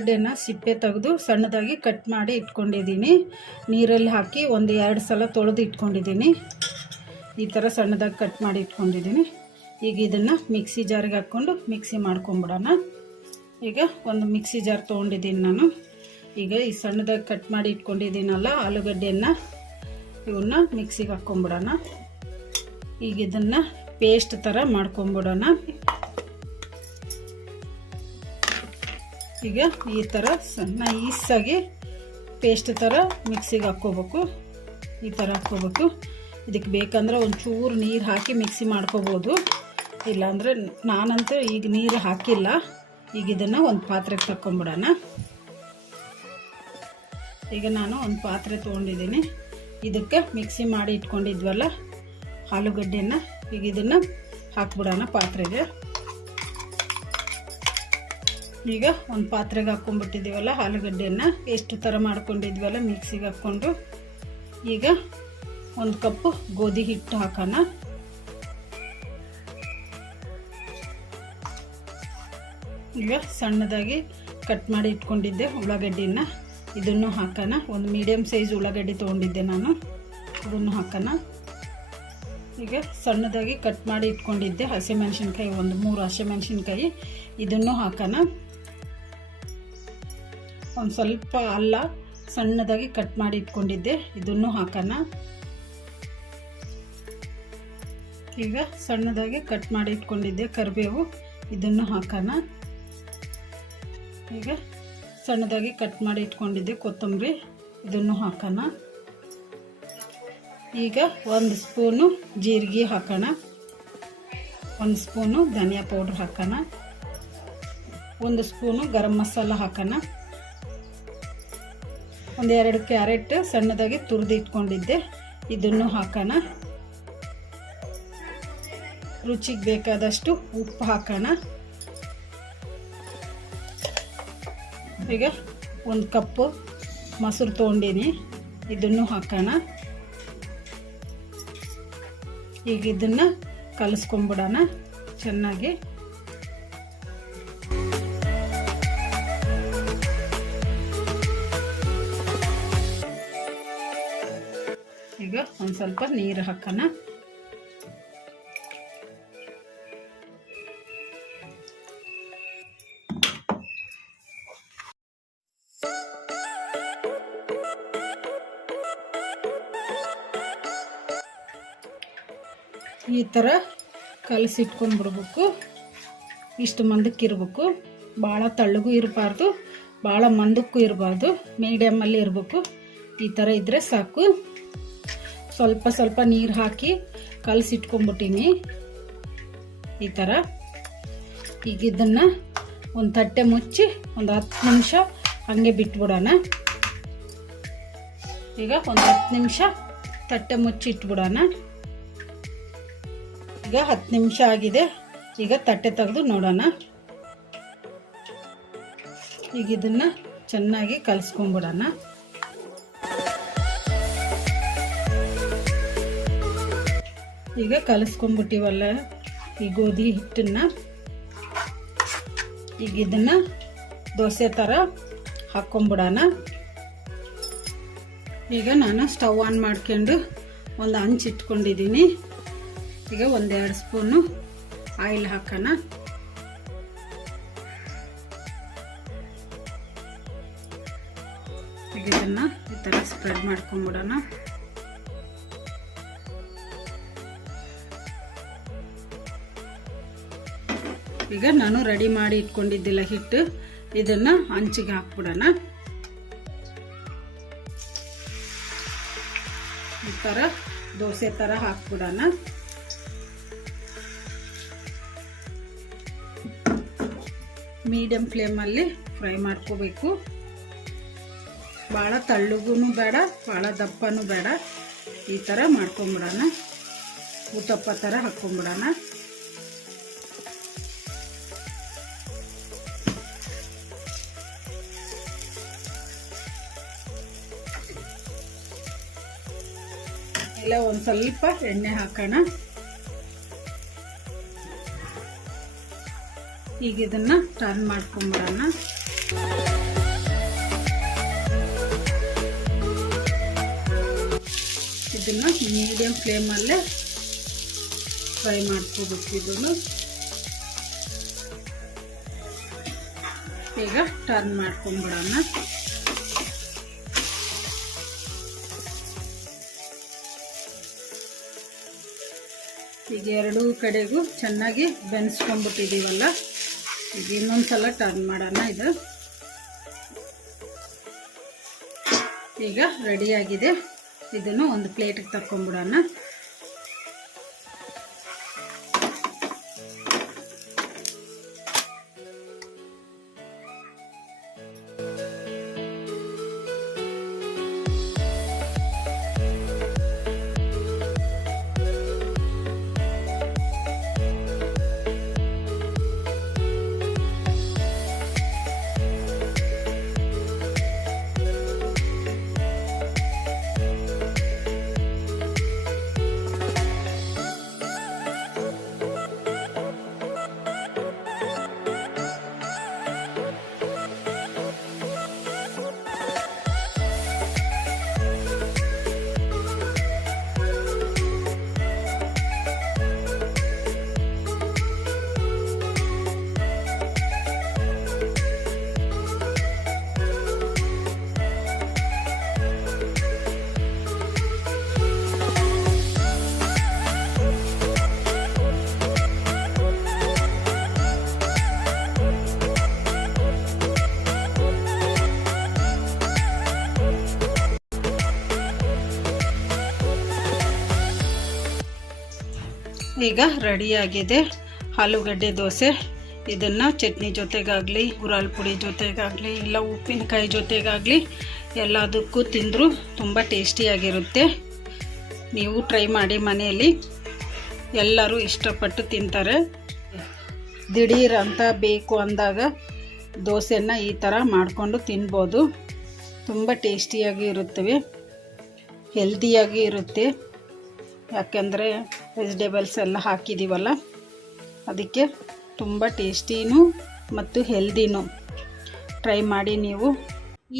ಆಲೂಗಡ್ಡೆನ ಸಿಪ್ಪೆ ತೆಗೆದು ಸಣ್ಣದಾಗಿ ಕಟ್ ಮಾಡಿ ಇಟ್ಕೊಂಡಿದ್ದೀನಿ. ನೀರಲ್ಲಿ ಹಾಕಿ ಒಂದು 2 ಸಲ ತೊಳೆದು ಇಟ್ಕೊಂಡಿದ್ದೀನಿ. ಈ ಥರ ಸಣ್ಣದಾಗಿ ಕಟ್ ಮಾಡಿ ಇಟ್ಕೊಂಡಿದ್ದೀನಿ. ಈಗ ಇದನ್ನು ಮಿಕ್ಸಿ ಜಾರಿಗೆ ಹಾಕ್ಕೊಂಡು ಮಿಕ್ಸಿ ಮಾಡ್ಕೊಂಬಿಡೋಣ. ಈಗ ಒಂದು ಮಿಕ್ಸಿ ಜಾರ್ ತೊಗೊಂಡಿದ್ದೀನಿ ನಾನು. ಈಗ ಈ ಸಣ್ಣದಾಗಿ ಕಟ್ ಮಾಡಿ ಇಟ್ಕೊಂಡಿದ್ದೀನಲ್ಲ ಆಲೂಗಡ್ಡೆಯನ್ನು, ಇವನ್ನ ಮಿಕ್ಸಿಗೆ ಹಾಕ್ಕೊಂಬಿಡೋಣ. ಈಗ ಇದನ್ನು ಪೇಸ್ಟ್ ಥರ ಮಾಡ್ಕೊಂಬಿಡೋಣ. ಈಗ ಈ ಥರ ಸಣ್ಣ ಈಸಾಗಿ ಪೇಸ್ಟ್ ಥರ ಮಿಕ್ಸಿಗೆ ಹಾಕ್ಕೋಬೇಕು. ಈ ಥರ ಹಾಕ್ಕೋಬೇಕು. ಇದಕ್ಕೆ ಬೇಕಂದ್ರೆ ಒಂಚೂರು ನೀರು ಹಾಕಿ ಮಿಕ್ಸಿ ಮಾಡ್ಕೋಬೋದು, ಇಲ್ಲಾಂದರೆ ನಾನಂತೂ ಈಗ ನೀರು ಹಾಕಿಲ್ಲ. ಈಗ ಇದನ್ನು ಒಂದು ಪಾತ್ರೆಗೆ ತಕ್ಕೊಂಬಿಡೋಣ. ಈಗ ನಾನು ಒಂದು ಪಾತ್ರೆ ತೊಗೊಂಡಿದ್ದೀನಿ. ಇದಕ್ಕೆ ಮಿಕ್ಸಿ ಮಾಡಿ ಇಟ್ಕೊಂಡಿದ್ವಲ್ಲ ಆಲೂಗಡ್ಡೆನ, ಈಗ ಇದನ್ನು ಹಾಕ್ಬಿಡೋಣ ಪಾತ್ರೆಗೆ. ಈಗ ಒಂದು ಪಾತ್ರೆಗೆ ಹಾಕ್ಕೊಂಡ್ಬಿಟ್ಟಿದ್ದೀವಲ್ಲ ಆಲೂಗಡ್ಡೆನ, ಎಷ್ಟು ಥರ ಮಾಡ್ಕೊಂಡಿದ್ವಲ್ಲ ಮಿಕ್ಸಿಗೆ ಹಾಕ್ಕೊಂಡು. ಈಗ 1 ಕಪ್ಪು ಗೋಧಿ ಹಿಟ್ಟು ಹಾಕೋಣ. ಈಗ ಸಣ್ಣದಾಗಿ ಕಟ್ ಮಾಡಿ ಇಟ್ಕೊಂಡಿದ್ದೆ ಉಳ್ಳಾಗಡ್ಡಿನ, ಇದನ್ನು ಹಾಕೋಣ. ಒಂದು ಮೀಡಿಯಮ್ ಸೈಜ್ ಉಳ್ಳಾಗಡ್ಡಿ ತೊಗೊಂಡಿದ್ದೆ ನಾನು, ಇದನ್ನು ಹಾಕೋಣ. ಈಗ ಸಣ್ಣದಾಗಿ ಕಟ್ ಮಾಡಿ ಇಟ್ಕೊಂಡಿದ್ದೆ ಹಸಿಮೆಣಸಿನ್ಕಾಯಿ, ಒಂದು 3 ಹಸಿಮೆಣಸಿನ್ಕಾಯಿ, ಇದನ್ನು ಹಾಕೋಣ. ಒಂದು ಸ್ವಲ್ಪ ಅಲ್ಲ ಸಣ್ಣದಾಗಿ ಕಟ್ ಮಾಡಿ ಇಟ್ಕೊಂಡಿದ್ದೆ, ಇದನ್ನು ಹಾಕೋಣ. ಈಗ ಸಣ್ಣದಾಗಿ ಕಟ್ ಮಾಡಿ ಇಟ್ಕೊಂಡಿದ್ದೆ ಕರಿಬೇವು, ಇದನ್ನು ಹಾಕೋಣ. ಈಗ ಸಣ್ಣದಾಗಿ ಕಟ್ ಮಾಡಿ ಇಟ್ಕೊಂಡಿದ್ದೆ ಕೊತ್ತಂಬರಿ, ಇದನ್ನು ಹಾಕೋಣ. ಈಗ 1 ಸ್ಪೂನು ಜೀರಿಗೆ ಹಾಕೋಣ. 1 ಸ್ಪೂನು ಧನಿಯಾ ಪೌಡ್ರ್ ಹಾಕೋಣ. 1 ಸ್ಪೂನು ಗರಂ ಮಸಾಲ ಹಾಕೋಣ. 1-2 ಕ್ಯಾರೆಟ್ ಸಣ್ಣದಾಗಿ ತುರಿದು ಇಟ್ಕೊಂಡಿದ್ದೆ, ಇದನ್ನು ಹಾಕೋಣ. ರುಚಿಗೆ ಬೇಕಾದಷ್ಟು ಉಪ್ಪು ಹಾಕೋಣ. ಈಗ 1 ಕಪ್ಪು ಮೊಸರು ತೊಗೊಂಡಿನಿ, ಇದನ್ನು ಹಾಕೋಣ. ಈಗ ಇದನ್ನು ಕಲಿಸ್ಕೊಂಬಿಡೋಣ ಚೆನ್ನಾಗಿ. ಈಗ ಒಂದು ಸ್ವಲ್ಪ ನೀರು ಹಾಕೋಣ. ಈ ಥರ ಕಲಸಿಟ್ಕೊಂಡ್ಬಿಡ್ಬೇಕು. ಇಷ್ಟು ಮಂದಕ್ಕೆ ಇರಬೇಕು, ಭಾಳ ತಳ್ಳಗೂ ಇರಬಾರ್ದು, ಭಾಳ ಮಂದಕ್ಕೂ ಇರಬಾರ್ದು, ಮೀಡಿಯಮಲ್ಲಿ ಇರಬೇಕು. ಈ ಥರ ಇದ್ದರೆ ಸಾಕು. ಸ್ವಲ್ಪ ಸ್ವಲ್ಪ ನೀರು ಹಾಕಿ ಕಲಸಿಟ್ಕೊಂಡ್ಬಿಟ್ಟಿನಿ ಈ ಥರ. ಈಗ ಇದನ್ನು ಒಂದು ತಟ್ಟೆ ಮುಚ್ಚಿ ಒಂದು 10 ನಿಮಿಷ ಹಾಗೆ ಬಿಟ್ಬಿಡೋಣ. ಈಗ ಒಂದು 10 ನಿಮಿಷ ತಟ್ಟೆ ಮುಚ್ಚಿ ಇಟ್ಬಿಡೋಣ. ಈಗ 10 ನಿಮಿಷ ಆಗಿದೆ. ಈಗ ತಟ್ಟೆ ತೆಗೆದು ನೋಡೋಣ. ಈಗ ಇದನ್ನು ಚೆನ್ನಾಗಿ ಕಲಸ್ಕೊಂಡ್ಬಿಡೋಣ. ಈಗ ಕಲಸ್ಕೊಂಡ್ಬಿಟ್ಟಿವಲ್ಲ ಈ ಗೋಧಿ ಹಿಟ್ಟನ್ನ, ಈಗ ಇದನ್ನು ದೋಸೆ ಥರ ಹಾಕ್ಕೊಂಬಿಡೋಣ. ಈಗ ನಾನು ಸ್ಟವ್ ಆನ್ ಮಾಡ್ಕೊಂಡು ಒಂದು ಹಂಚು ಇಟ್ಕೊಂಡಿದ್ದೀನಿ. ಈಗ 1-2 ಸ್ಪೂನು ಆಯಿಲ್ ಹಾಕೋಣ. ಈಗ ಇದನ್ನು ಈ ಥರ ಸ್ಪ್ರೆಡ್ ಮಾಡ್ಕೊಂಬಿಡೋಣ. ಈಗ ನಾನು ರೆಡಿ ಮಾಡಿ ಇಟ್ಕೊಂಡಿದ್ದಿಲ್ಲ ಹಿಟ್ಟು, ಇದನ್ನು ಹಂಚಿಗೆ ಹಾಕ್ಬಿಡೋಣ. ಈ ಥರ ದೋಸೆ ಥರ ಹಾಕ್ಬಿಡೋಣ. ಮೀಡಿಯಂ ಫ್ಲೇಮಲ್ಲಿ ಫ್ರೈ ಮಾಡ್ಕೋಬೇಕು. ಭಾಳ ತಳ್ಳಗೂ ಬೇಡ, ಭಾಳ ದಪ್ಪನೂ ಬೇಡ. ಈ ಥರ ಮಾಡ್ಕೊಂಬಿಡೋಣ. ಉತ್ತಪ್ಪ ಥರ ಹಾಕ್ಕೊಂಬಿಡೋಣ. ಇಲ್ಲ ಒಂದು ಸ್ವಲ್ಪ ಎಣ್ಣೆ ಹಾಕೋಣ. ಈಗ ಇದನ್ನು ಟರ್ನ್ ಮಾಡ್ಕೊಂಬಿಡೋಣ. ಇದನ್ನು ಮೀಡಿಯಮ್ ಫ್ಲೇಮಲ್ಲೇ ಫ್ರೈ ಮಾಡ್ಕೋಬೇಕು. ಇದನ್ನು ಈಗ ಟರ್ನ್ ಮಾಡ್ಕೊಂಡ್ಬಿಡೋಣ. ಈಗ ಎರಡೂ ಕಡೆಗೂ ಚೆನ್ನಾಗಿ ಬೆನ್ಸ್ಕೊಂಡ್ಬಿಟ್ಟಿದ್ದೀವಲ್ಲ, ಈಗ ಇನ್ನೊಂದು ಸಲ ಟರ್ನ್ ಮಾಡೋಣ. ಇದು ಈಗ ರೆಡಿಯಾಗಿದೆ. ಇದನ್ನು ಒಂದು ಪ್ಲೇಟಿಗೆ ತಕ್ಕೊಂಡ್ಬಿಡೋಣ. ಈಗ ರೆಡಿಯಾಗಿದೆ ಆಲೂಗಡ್ಡೆ ದೋಸೆ. ಇದನ್ನು ಚಟ್ನಿ ಜೊತೆಗಾಗಲಿ, ಗುರಾಳ್ ಪುಡಿ ಜೊತೆಗಾಗಲಿ, ಇಲ್ಲ ಉಪ್ಪಿನಕಾಯಿ ಜೊತೆಗಾಗಲಿ ಎಲ್ಲದಕ್ಕೂ ತಿಂದರೂ ತುಂಬ ಟೇಸ್ಟಿಯಾಗಿರುತ್ತೆ. ನೀವು ಟ್ರೈ ಮಾಡಿ ಮನೆಯಲ್ಲಿ, ಎಲ್ಲರೂ ಇಷ್ಟಪಟ್ಟು ತಿಂತಾರೆ. ದಿಢೀರ್ ಅಂತ ಬೇಕು ಅಂದಾಗ ದೋಸೆನ ಈ ಥರ ಮಾಡಿಕೊಂಡು ತಿನ್ಬೋದು. ತುಂಬ ಟೇಸ್ಟಿಯಾಗಿ ಇರುತ್ತವೆ, ಹೆಲ್ದಿಯಾಗಿ ಇರುತ್ತೆ. ಯಾಕೆಂದರೆ ವೆಜಿಟೇಬಲ್ಸ್ ಎಲ್ಲ ಹಾಕಿದ್ದೀವಲ್ಲ, ಅದಕ್ಕೆ ತುಂಬ ಟೇಸ್ಟಿನೂ ಮತ್ತು ಹೆಲ್ದಿನೂ. ಟ್ರೈ ಮಾಡಿ ನೀವು.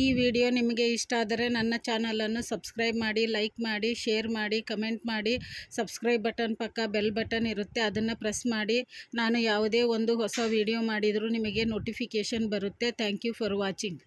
ಈ ವಿಡಿಯೋ ನಿಮಗೆ ಇಷ್ಟ ಆದರೆ ನನ್ನ ಚಾನಲನ್ನು ಸಬ್ಸ್ಕ್ರೈಬ್ ಮಾಡಿ, ಲೈಕ್ ಮಾಡಿ, ಶೇರ್ ಮಾಡಿ, ಕಮೆಂಟ್ ಮಾಡಿ. ಸಬ್ಸ್ಕ್ರೈಬ್ ಬಟನ್ ಪಕ್ಕ ಬೆಲ್ ಬಟನ್ ಇರುತ್ತೆ, ಅದನ್ನು ಪ್ರೆಸ್ ಮಾಡಿ. ನಾನು ಯಾವುದೇ ಒಂದು ಹೊಸ ವಿಡಿಯೋ ಮಾಡಿದರೂ ನಿಮಗೆ ನೋಟಿಫಿಕೇಷನ್ ಬರುತ್ತೆ. Thank you for watching.